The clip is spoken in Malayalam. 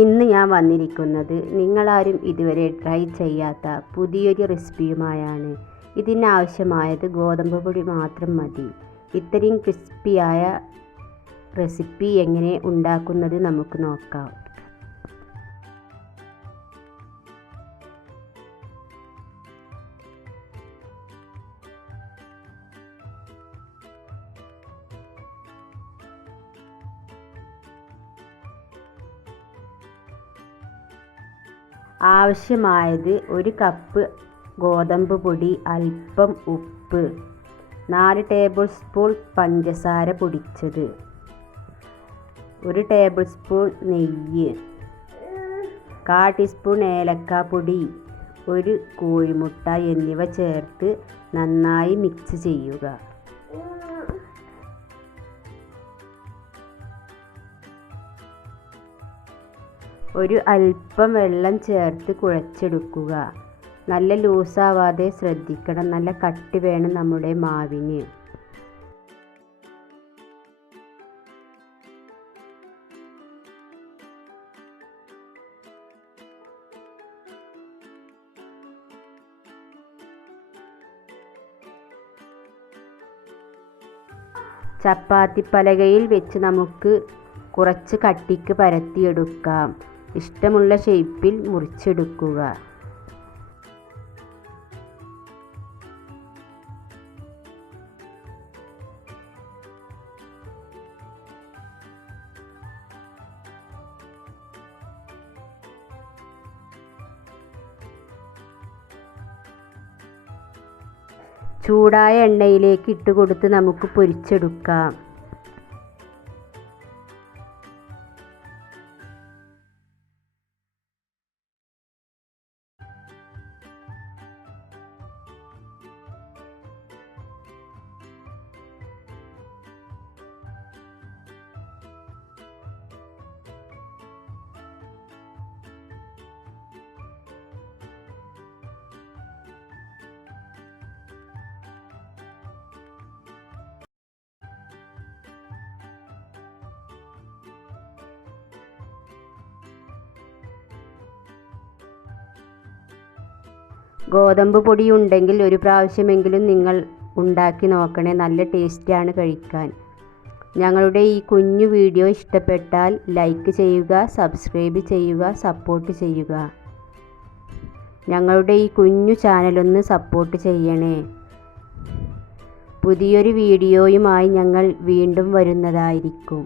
ഇന്ന് ഞാൻ വന്നിരിക്കുന്നത് നിങ്ങളാരും ഇതുവരെ ട്രൈ ചെയ്യാത്ത പുതിയൊരു റെസിപ്പിയുമായാണ്. ഇതിനാവശ്യമായത് ഗോതമ്പ് പൊടി മാത്രം മതി. ഇത്രയും ക്രിസ്പിയായ റെസിപ്പി എങ്ങനെ ഉണ്ടാക്കുന്നത് നമുക്ക് നോക്കാം. ആവശ്യമായത് 1 കപ്പ് ഗോതമ്പ് പൊടി, അല്പം ഉപ്പ്, 4 ടേബിൾ സ്പൂൺ പഞ്ചസാര പൊടിച്ചത്, 1 ടേബിൾ സ്പൂൺ നെയ്യ്, 1/4 ടീസ്പൂൺ ഏലക്കാപ്പൊടി, 1 കോഴിമുട്ട എന്നിവ ചേർത്ത് നന്നായി മിക്സ് ചെയ്യുക. ഒരു അല്പം വെള്ളം ചേർത്ത് കുഴച്ചെടുക്കുക. നല്ല ലൂസാവാതെ ശ്രദ്ധിക്കണം. നല്ല കട്ടി വേണം നമ്മുടെ മാവിന്. ചപ്പാത്തിപ്പലകയിൽ വെച്ച് നമുക്ക് കുറച്ച് കട്ടിക്ക് പരത്തിയെടുക്കാം. ഇഷ്ടമുള്ള ഷേപ്പിൽ മുറിച്ചെടുക്കുക. ചൂടായ എണ്ണയിലേക്ക് ഇട്ടുകൊടുത്ത് നമുക്ക് പൊരിച്ചെടുക്കാം. ഗോതമ്പ് പൊടി ഉണ്ടെങ്കിൽ ഒരു പ്രാവശ്യമെങ്കിലും നിങ്ങൾ ഉണ്ടാക്കി നോക്കണേ. നല്ല ടേസ്റ്റാണ് കഴിക്കാൻ. ഞങ്ങളുടെ ഈ കുഞ്ഞു വീഡിയോ ഇഷ്ടപ്പെട്ടാൽ ലൈക്ക് ചെയ്യുക, സബ്സ്ക്രൈബ് ചെയ്യുക, സപ്പോർട്ട് ചെയ്യുക. ഞങ്ങളുടെ ഈ കുഞ്ഞു ചാനലൊന്ന് സപ്പോർട്ട് ചെയ്യണേ. പുതിയൊരു വീഡിയോയുമായി ഞങ്ങൾ വീണ്ടും വരുന്നതായിരിക്കും.